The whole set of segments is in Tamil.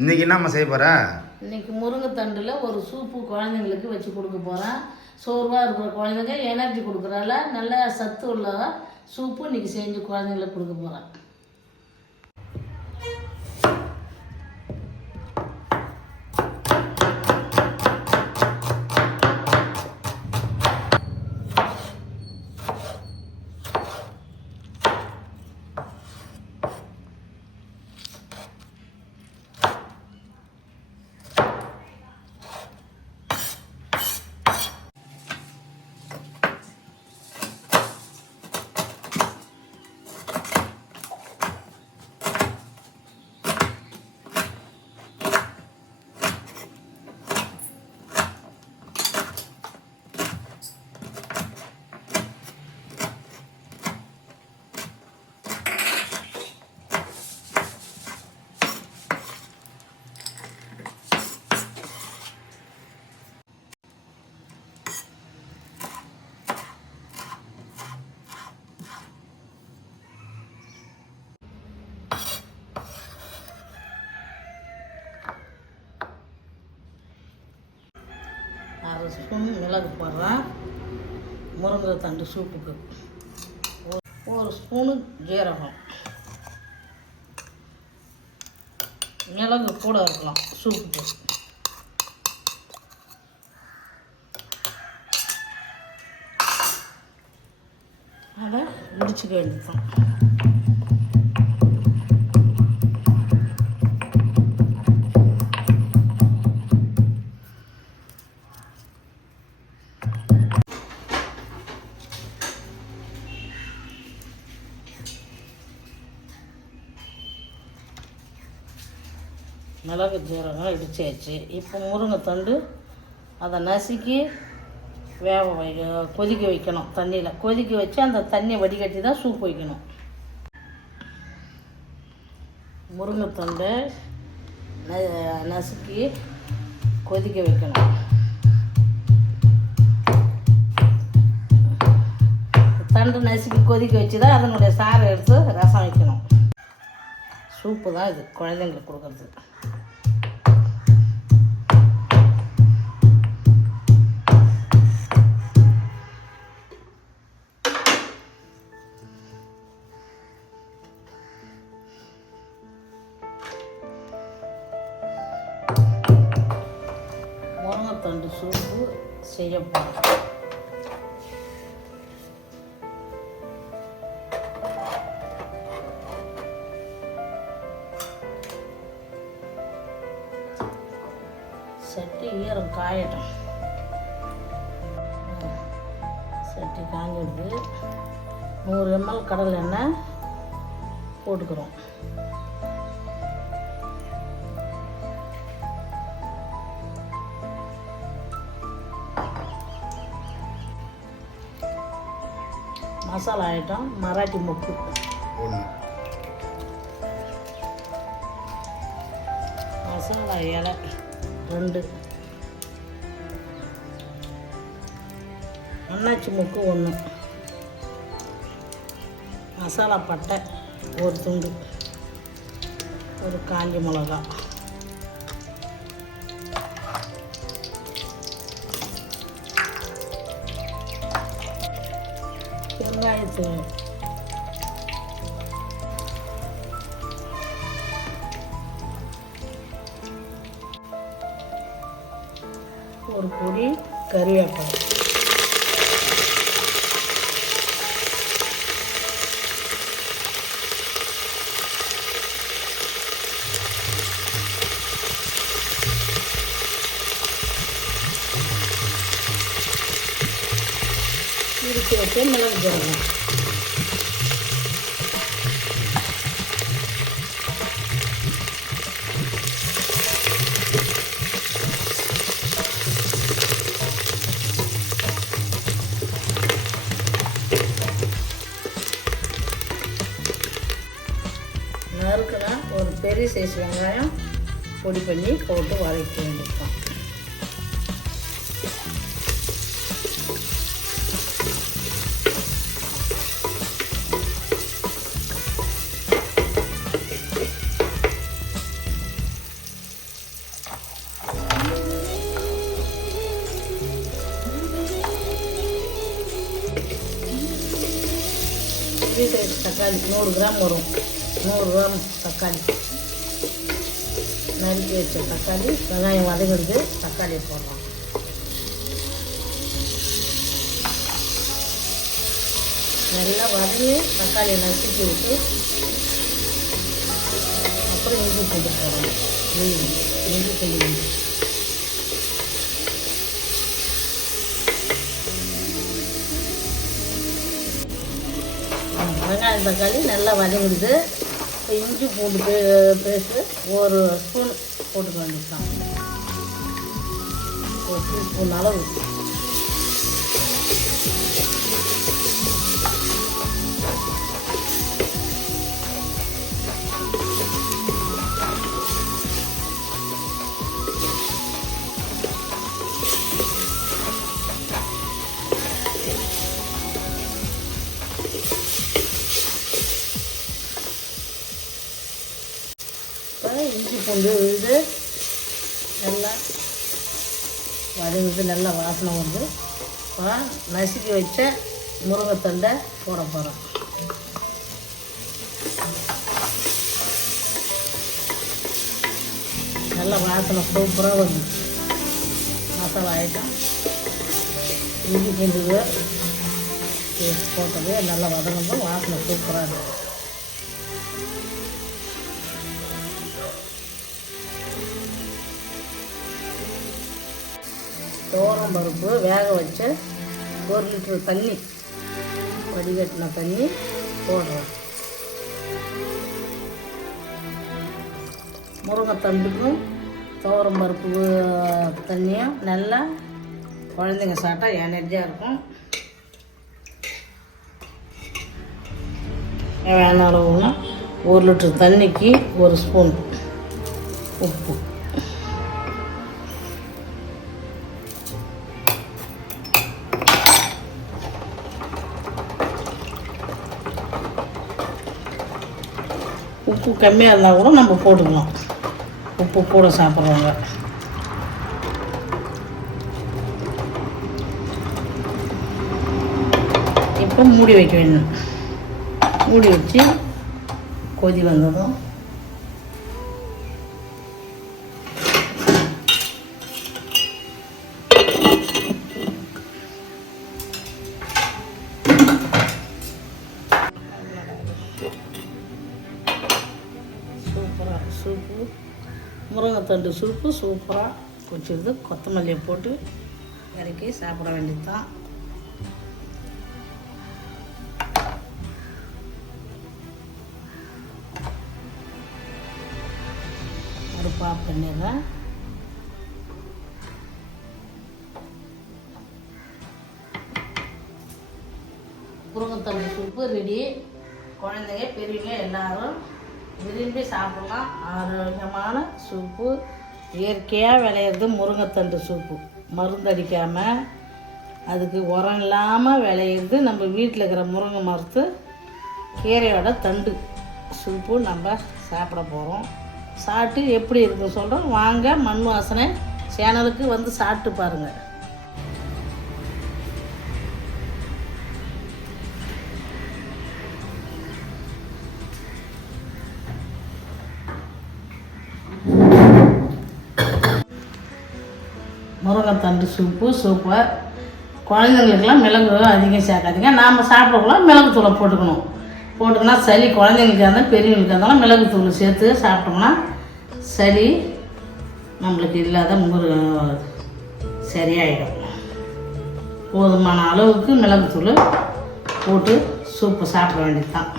இன்றைக்கி என்னம்மா செய்ய போகிற? இன்றைக்கி முருங்கைத்தண்டில் ஒரு சூப்பு குழந்தைங்களுக்கு வச்சு கொடுக்க போகிறேன். சோர்வாக இருக்கிற குழந்தைங்க எனர்ஜி கொடுக்குறால நல்ல சத்து உள்ள சூப்பு இன்றைக்கி செஞ்சு குழந்தைங்களுக்கு கொடுக்க போகிறேன். அரை ஸ்பூன் மிளகு போடுறேன் முருங்கைத்தண்டு சூப்புக்கு. ஒரு ஸ்பூனு ஜீரகம், மிளகு கூட இருக்கலாம் சூப்புக்கு. அதை இடிச்சுக்க வேண்டியதுதான். மிளகு ஜீரகம் இடிச்சாச்சு. இப்போ முருங்கைத்தண்டு அதை நசுக்கி கொதிக்க வைக்கணும். தண்ணியில் கொதிக்க வச்சு அந்த தண்ணியை வடிகட்டி தான் சூப் வைக்கணும். முருங்கைத்தண்டை நசுக்கி கொதிக்க வைக்கணும். தண்டு நசுக்கி கொதிக்க வச்சு தான் அதனுடைய சாறை எடுத்து ரசம் வைக்கணும். சூப்பு தான் இது குழந்தைங்களுக்கு கொடுக்குறது. முருங்கைத்தண்டு சூப்பு செய்ய போகிறோம். சட்டி ஈரம் காயட்டும். சட்டி காஞ்சிடுது. 100 ml கடலை எண்ணெய் போட்டுக்கிறோம். மசாலா ஐட்டம் மராட்டி மொக்கு, மசாலா இலை 2, அன்னாச்சி மொக்கு 1, மசாலா பட்டை 1 துண்டு, ஒரு காஞ்ச மிளகா, வெங்காயத்தூள், ஒரு பொடி கறிவேப்பிலை, இடித்து வச்சு மிளகு ஜீரகம், நறுக்குனா ஒரு பெரிய சைஸ் வெங்காயம் பொடி பண்ணி போட்டு வதக்க வேண்டியிருக்கோம். பெரிய சைஸ் தக்காளி 100 கிராம் வரும். 100 கிராம் தக்காளி நறுக்கி வச்ச தக்காளி. வெங்காயம் வதங்கிடுது, தக்காளியை போடுறோம். நல்லா வதங்கி தக்காளியை நசுக்கி விட்டு அப்புறம் இஞ்சி பூண்டு போடணும். இஞ்சி பூண்டு வெங்காயம் தக்காளி நல்லா வதங்கிடுது. இப்போ இஞ்சி பூண்டு பேஸ்ட்டு 1 ஸ்பூன் போட்டுக்க வேண்டியதுதான். 1 டீஸ்பூன் அளவு. இஞ்சி பூண்டு விழுது நல்லா வதங்குது, நல்லா வாசனை வருது. இப்போ நசுக்கி வச்ச முருங்கைத்தண்டை போட போகிறோம். நல்லா வாசனை சூப்பராக வருது. மசாலா ஐட்டம் இஞ்சி பூண்டு பேஸ்ட் போட்டது நல்லா வதங்கணும். வாசனை சூப்பராக இருக்கும். துவரம் பருப்பு வேக வச்ச 1 லிட்டர் தண்ணி, வடிகட்டின தண்ணி போடுறோம். முருங்கைத்தண்டுக்கும் துவரம் பருப்பு தண்ணியும் நல்லா குழந்தைங்க சாப்பிட்டா எனர்ஜியாக இருக்கும். தேவையான அளவுனா 1 லிட்டர் தண்ணிக்கு 1 ஸ்பூன் உப்பு. உப்பு கம்மியாக இருந்தால் கூட நம்ம போட்டுக்கலாம், உப்பு கூட சாப்பிட்றவங்க. இப்போ மூடி வைக்க வேணும். மூடி வச்சு கொதி வந்ததும் சூப்பு, முருங்கைத்தண்டு சூப்பு சூப்பராக குடிச்சிருது. கொத்தமல்லியை போட்டு இறக்கி சாப்பிட வேண்டியது தான். அடுப்பு ஆஃப் பண்ணிடுறேன். முருங்கைத்தண்டு சூப்பு ரெடி. குழந்தைங்க பெரியவங்க எல்லாரும் விரும்பி சாப்பிடலாம். ஆரோக்கியமான சூப்பு, இயற்கையாக விளையிறது முருங்கைத்தண்டு சூப்பு. மருந்தடிக்காமல், அதுக்கு உரம் இல்லாமல் விளையிறது நம்ம வீட்டில் இருக்கிற முருங்கை மரத்து கீரையோட தண்டு சூப்பு நம்ம சாப்பிட போகிறோம். சாப்பிட்டு எப்படி இருக்குன்னு சொல்கிறோம். வாங்க, மண் வாசனை சேனலுக்கு வந்து சாப்பிட்டு பாருங்கள். முருங்கைத்தண்டு சூப்பு சூப்பர். குழந்தைங்களுக்கெல்லாம் மிளகு அதிகம் சேர்க்காதீங்க. நாம் சாப்பிடக்குள்ள மிளகுத்தூளை போட்டுக்கணும். சளி குழந்தைங்களுக்கு இருந்தால் பெரியவங்களுக்கு இருந்தாலும் மிளகுத்தூள் சேர்த்து சாப்பிட்டோம்னா சளி நம்மளுக்கு இல்லாத சரியாயிடும். போதுமான அளவுக்கு மிளகுத்தூள் போட்டு சூப்பு சாப்பிட வேண்டியது தான்.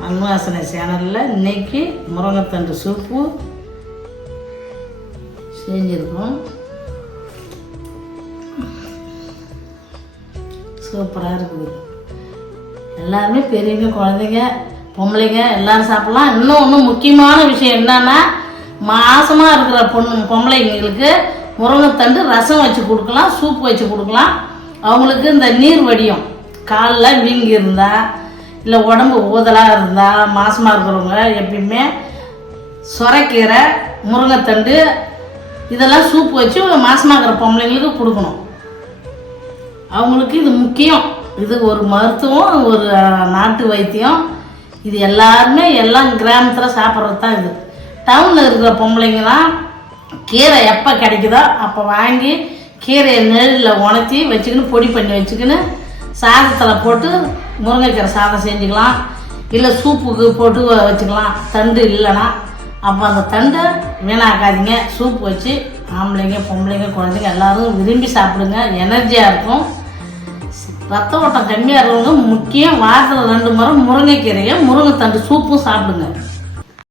மண் வாசனை சேனலில் இன்றைக்கி முருங்கைத்தண்டு சூப்பு செஞ்சுருக்கோம். சூப்பராக இருக்குது. எல்லாருமே பெரியவங்க, குழந்தைங்க, பொம்பளைங்க எல்லோரும் சாப்பிட்லாம். இன்னும் முக்கியமான விஷயம் என்னன்னா, மாசமாக இருக்கிற பொம்பளைங்களுக்கு முருங்கைத்தண்டு ரசம் வச்சு கொடுக்கலாம், சூப்பு வச்சு கொடுக்கலாம். அவங்களுக்கு இந்த நீர் வடியும், காலில் வீங்கி இருந்தால், இல்லை உடம்பு ஊதலாக இருந்தால், மாசமாக இருக்கிறவங்க எப்பயுமே சுரைக்கீரை, முருங்கைத்தண்டு இதெல்லாம் சூப்பு வச்சு மாசமாக இருக்கிற பொம்பளைங்களுக்கு கொடுக்கணும். அவங்களுக்கு இது முக்கியம். இது ஒரு மருத்துவம், ஒரு நாட்டு வைத்தியம். இது எல்லாருமே எல்லாம் கிராமத்தில் சாப்பிட்றது தான் இது. டவுனில் இருக்கிற பொம்பளைங்கலாம் கீரை எப்போ கிடைக்குதோ அப்போ வாங்கி கீரையை நெல்லில் உணர்த்தி வச்சுக்கின்னு பொடி பண்ணி வச்சுக்கின்னு சாதத்தில் போட்டு முருங்கைக்கீரை சாதம் செஞ்சுக்கலாம். இல்லை சூப்புக்கு போட்டு வச்சுக்கலாம். தண்டு இல்லைன்னா அப்போ அந்த தண்டை வீணாக்காதீங்க. சூப்பு வச்சு ஆம்பளைங்க பொம்பளைங்க குழந்தைங்க எல்லோரும் விரும்பி சாப்பிடுங்க. எனர்ஜியாக இருக்கும். ரத்த ஓட்டம் கம்மியாக இருக்கிறவங்க முக்கியம் வாரத்தில் 2 முறை முருங்கைக்கீரையை முருங்கை தண்டு சூப்பும் சாப்பிடுங்க.